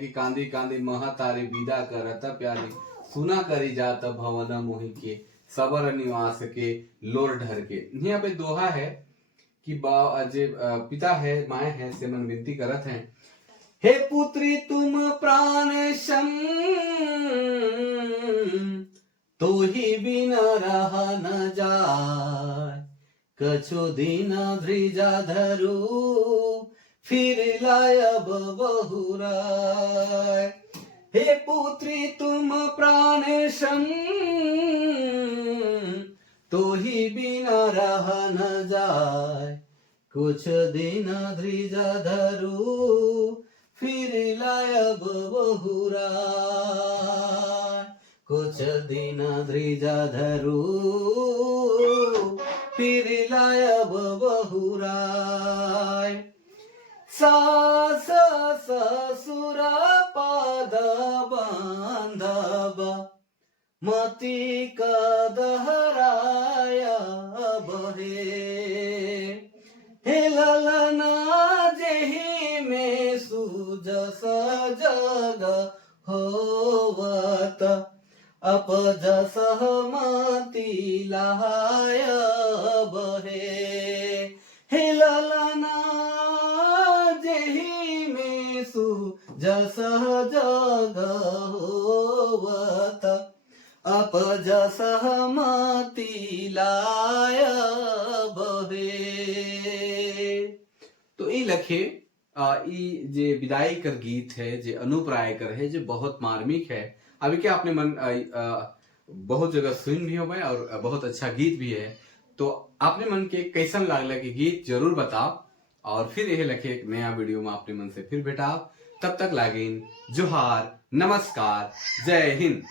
कि कांदी कांदी महतारी विदा करत प्यारी, सुना करी जात भवन मोहि के, सबर निवास के लोर ढर के। यहाँ पे दोहा है कि पिता है माए है से मन विनती करत हैं, हे पुत्री तुम प्राण सम, तो ही बिना रहा न जाय, कछु दिन धृजा धरू, फिर लायब बहुराय। हे पुत्री तुम प्राण सम, तो ही बिना रहा न जाय, कुछ दिन धृजा धरू, फिर लायब बहुराय। कुछ दिन धृजा धरू, फिर लायब बहुराय। सास ससुर पद बांधब, मति कदहराय बहे, हे ललना जेहि में सुजस जग होवत, अपजस मति लहाय बहे। हे ललना जेहि में सुजस जग होवत, अपजस मति लाय बहे। तो ई लखे ई जे विदाई कर गीत है, जे अनुप्राय कर है, जो बहुत मार्मिक है। अभी क्या आपने मन बहुत जगह सुन भी हो गए और बहुत अच्छा गीत भी है। तो आपने मन के कैसन लागला कि गीत जरूर बताओ, और फिर यह लखे एक नया वीडियो में अपने मन से फिर भेटाओ। तब तक लागिन जोहार, नमस्कार, जय हिंद।